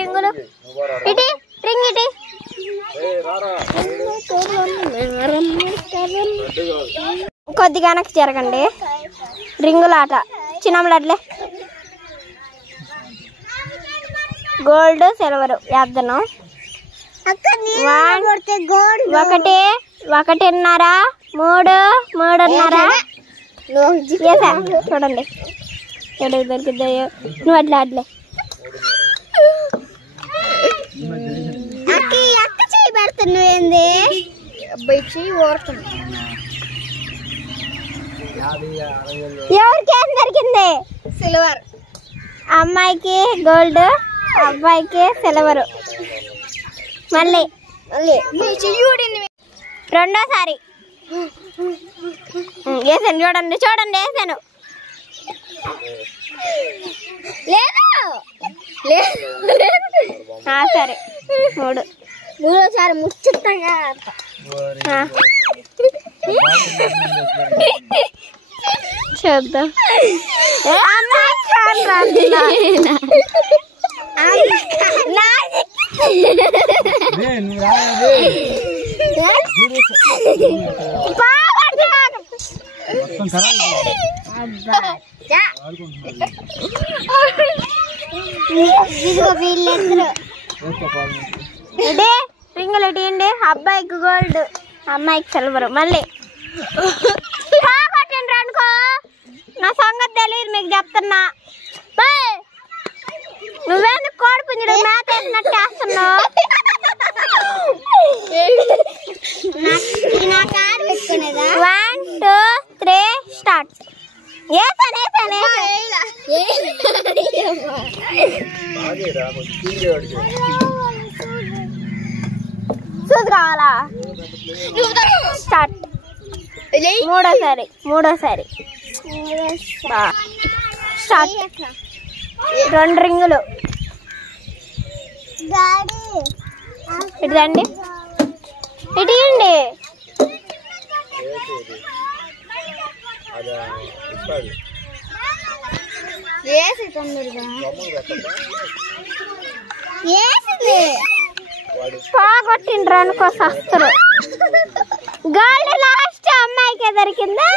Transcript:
రింగులు ఇటీ రింగ్ ఇటీ కొద్దిగా వెనక్కి జరగండి. రింగులాట చిన్నమ్లడ్లే గోల్డ్ సిల్వర్ వేద్దాను. 1 1.5 3 చూడండి ఎడుగు దొరికిద్దాయో. నువ్వు అట్లా అట్లే అక్క చేయి పెడుతున్నావు ఏంది అబ్బాయి చెయ్యి ఓడుతుంది. ఎవరికి ఏం దొరికింది? సిల్వర్. అమ్మాయికి గోల్డ్ అబ్బాయికి సిల్వర్. మళ్ళీ రెండోసారి వేసాను. చూడండి చూడండి వేసాను. సరే 3 మూడోసారి ముచ్చటంగా చూద్దాం. ఇదే రింగులు ఇటీయండి. అబ్బాయికి గోల్డ్ అమ్మాయికి సిల్వర్. మళ్ళీ కొట్టండి అనుకో. నా సంగతి తెలియదు మీకు చెప్తున్నా. నువ్వేందుకు కోడి పుంజుడు మేత వేసినట్టు వేస్తున్నావు? 1 2 3 స్టార్ట్. చూసి కావాలా? స్టార్ట్. మూడోసారి స్టార్ట్. 2 రింగులు ఇటు రండి. ఇటు ఇవ్వండి. పోగొట్టిండ్రు అనుకో సస్తులు. గోల్డ్ లాస్ట్ అమ్మాయికి దొరికిందా?